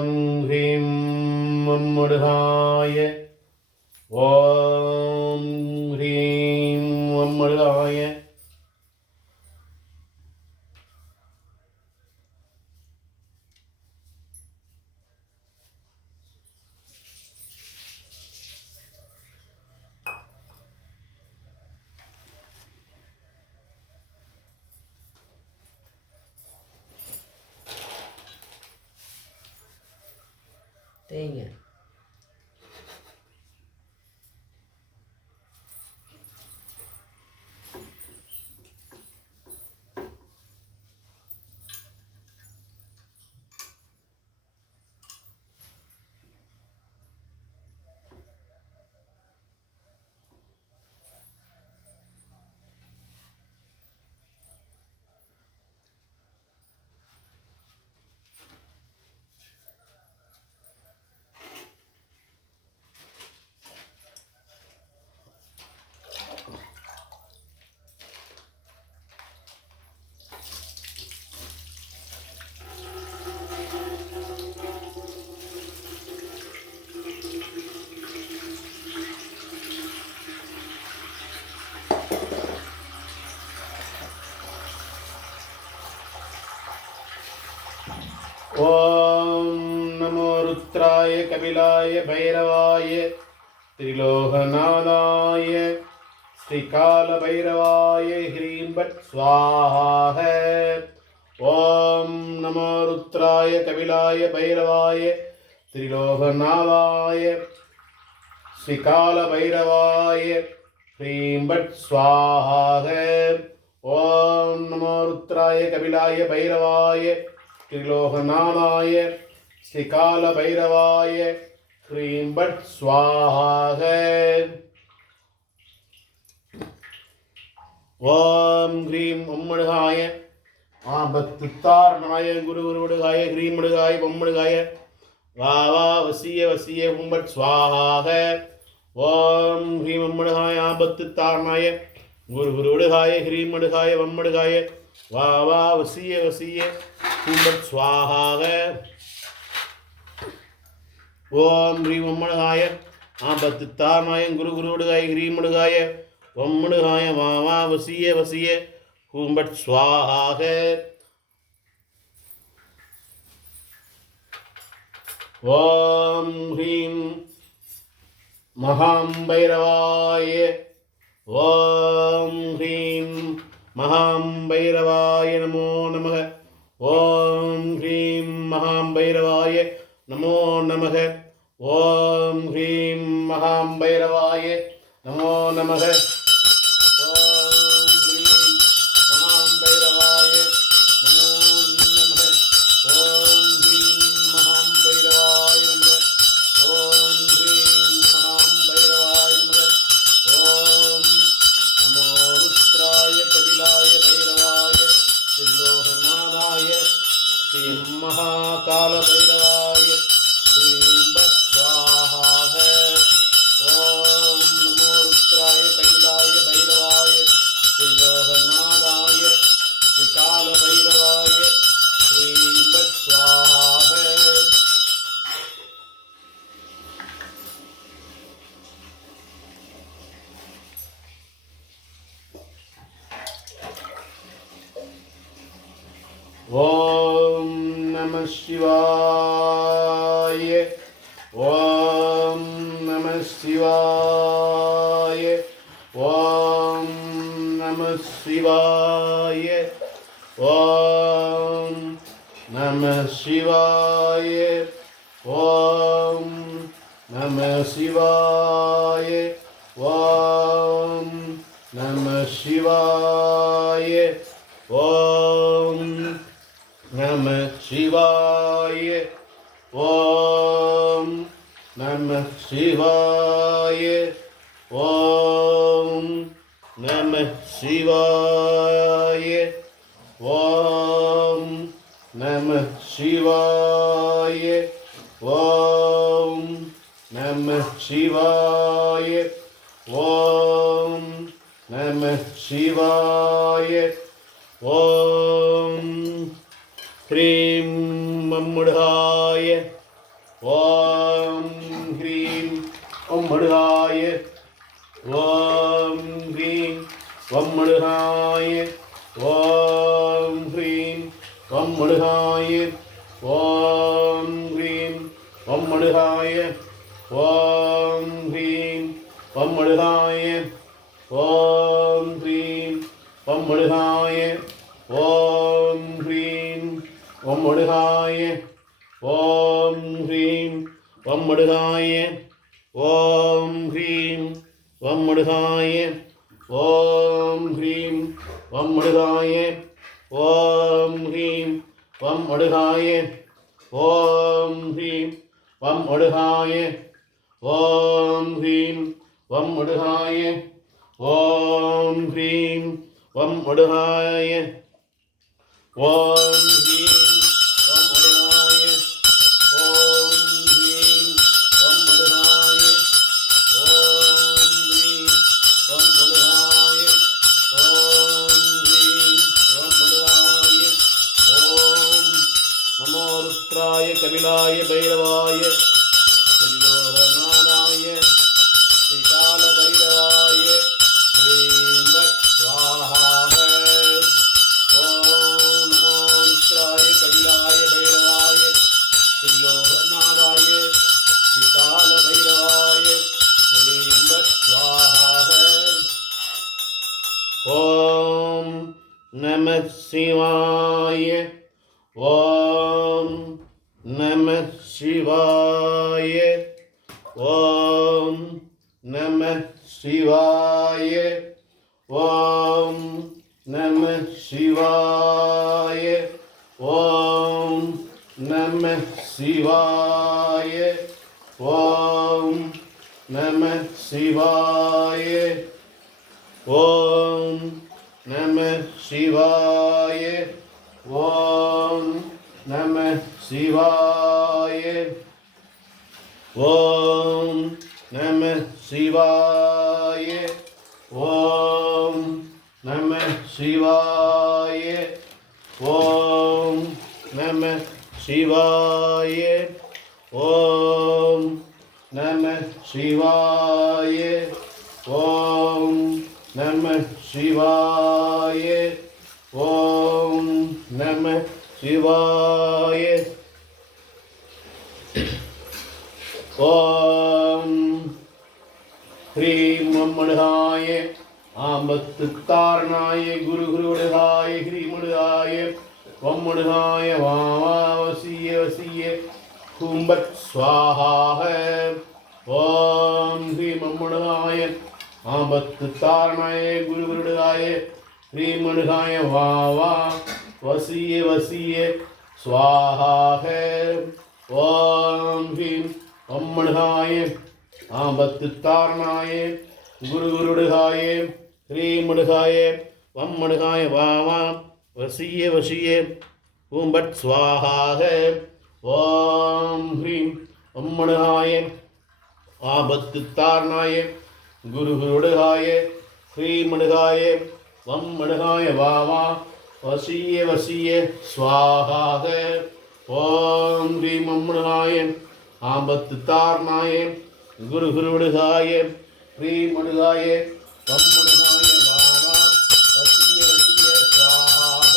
ह्रीं मुरुगाय ॐ ह्रीं मुरुगाय தேங்க ॐ नमो रुद्राय कपिलाय भैरवाय त्रिलोकनाथाय श्रीकालभैरवाय ह्रीं फट् स्वाहा। ॐ नमो रुद्राय कपिलाय भैरवाय त्रिलोकनाथाय श्रीकालभैरवाय ह्रीं फट् स्वाहा। ॐ नमो रुद्राय कपिलाय भैरवाय त्रिलोकनाथाय श्रीकालभैरवाय ह्रीं फट् स्वाहा। ॐ ह्रीं मुरुगाय आबत्तारणाय गुरुमुरुगाय ह्रीं मुरुगाय मुरुगाय वा वा वसीय वसीय हुं फट् स्वाहा। ॐ ह्रीं मुरुगाय आबत्तारणाय गुरुमुरुगाय ह्रीं मुरुगाय मुरुगाय वा वा वसीय वसीय हुं फट् स्वाहा। ॐ ह्रीं मुरुगाय आबत्तारणाय गुरुमुरुगाय ह्रीं मुरुगाय मुरुगाय वा वा वसीय वसीय हुं फट् स्वाहा। ॐ ह्रीं महाभैरवाय ॐ ह्रीं महाभैरवाय नमो नमः। ॐ ह्रीं महाभैरवाय नमो नमः। ॐ ह्रीं महाभैरवाय नमो नमः। ॐ ह्रीं महाभैरवाय नमो नमः। ॐ ह्रीं महाभैरवाय नमः। ॐ ह्रीं महाभैरवाय नमः। ॐ नमो रुद्राय कपिलाय भैरवाय त्रिलोकनाथाय श्री महाकालभैरवाय ह्रीं फट् स्वाहा। ॐ नमो रुद्राय कपिलाय भैरवाय त्रिलोकनाथाय श्रीकालभैरवाय ह्रीं फट् स्वाहा। ॐ नमः शिवाय। ॐ नमः शिवाय। ॐ नमः शिवाय। ॐ नमः शिवाय। ॐ नमः शिवाय। ॐ नमः शिवाय। ॐ नमः शिवाय। ॐ नमः शिवाय। ॐ नमः शिवाय। ॐ नमः शिवाय। ॐ नमः शिवाय। ॐ नमः शिवाय। ॐ ह्रीं मुरुगाय ஓம் ஹ்ரீம் ஓம் மடுகாய ஓம் ஹ்ரீம் ஓம் மடுகாய ஓம் ஹ்ரீம் ஓம் மடுகாய ஓம் ஹ்ரீம் ஓம் மடுகாய ஓம் ஹ்ரீம் ஓம் மடுகாய ஓம் ஹ்ரீம் ஓம் மடுகாய ஓம் ஹ்ரீம் ஓம் மடுகாய ஓம் ஹ்ரீம் ஓம் மடுகாய ஓம் ஹ்ரீம் ஓம் மடுகாய ஓம் ஹ்ரீம் ஓம் மடுகாய ஓம் ஹ்ரீம் ஓம் மடுகாய ஓம் ஹ்ரீம் ஓம் மடுகாய ஓம் ஹ்ரீம் ஓம் மடுகாய ஓம் ஹ்ரீம் ஓம் மடுகாய ஓம் ஹ்ரீம் ஓம் மடுகாய ஓம் ஹ்ரீம் ஓம் மடுகாய ஓம் ஹ்ரீம் ஓம் மடுகாய ஓம் ஹ்ரீம் ஓம் மடுகாய ஓம் நமோ ருத்ராய கபிலாய பைரவாய ஸ்ரீலோகநாதாய ஸ்ரீகால பைரவாய ஸ்ரீம் வட் ஸ்வாஹா. ஓம் நமோ ருத்ராய கபிலாய பைரவாய ஸ்ரீலோகநாதாய ஸ்ரீகால பைரவாய ஸ்ரீம் வட் ஸ்வாஹா. ஓம் நம சிவாய ஓம் நம சிவாய ஓம் நம சிவாய ஓம் நம சிவாய ஓம் நம சிவாய ஓம் நம சிவாய ஓம் நம சிவாய ஓம் நம சிவாய ஓம் நம சிவாய ஓம் நம சிவாய ஓம் நம சிவாய ஓம் நம சிவாய ஓம் நம சிவாய ஓம் நம சிவாய ஓம் ஹ்ரீம் மம்மடுகாய ஆம்பத்து காரணாய குரு குருடுகாய ஹ்ரீமடுகாய வம்மடுகாய வாவசிய வசிய கும்பத் ஸ்வாஹாக. ஓம் ஹ்ரீம் மம்மடுகாய ஆம்பத்து காரணாய குரு குருடுகாய ஹ்ரீமடுகாய வாவா வசிய வசிய ஸ்வாஹாக. ஓம் ஹ்ரீம் அம்மடுகாய ஆபத்து தாரணாய குரு குருடுகாய ஹ்ரீமடுகாய வம்மடுகாய வாவா வசிய வசிய பூம்பட் ஸ்வாஹாக. ஓம் ஹ்ரீம் அம்மடுகாய ஆபத்து தாரணாய குரு குருடுகாய ஹ்ரீமடுகாய வம்மடுகாய வாவா வசிய வசிய ஸ்வாஹாக. ஓம் ஹ்ரீம் அம்மடுகாய ஆபத்து தாரணாய குரு குருடுகாய ஹ்ரீமடுகாய வம்மடுகாய வாவா வசிய வசிய ஸ்வாஹாக.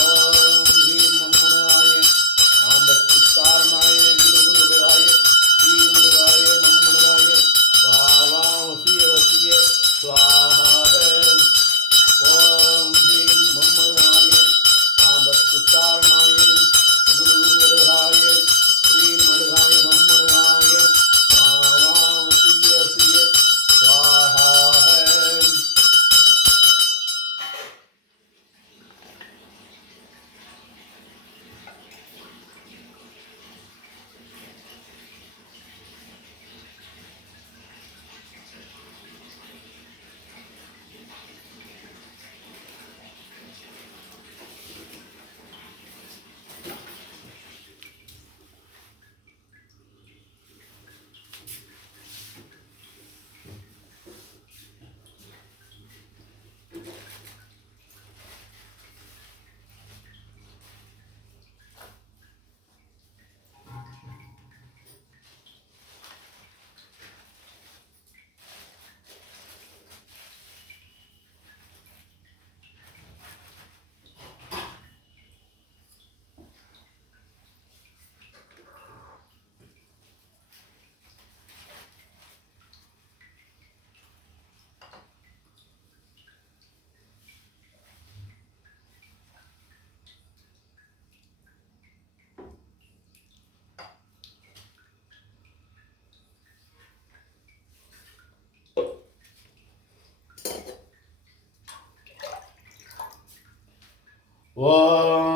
ஓம் ஹ்ரீம் அம்மடுகாய ஆபத்து தாரணாய குரு குருடுகாய ஹ்ரீமடுகாய வம்மடுகாய வாவா வசிய வசிய ஸ்வாஹாக. ஓம் ஹ்ரீம் மம்மடுகாய ஆபத்து தாரணாய குரு குருடுகாய ஹ்ரீமடுகாய வம்மடுகாய வாவா வசிய வசிய ஸ்வாஹாக. ஓம்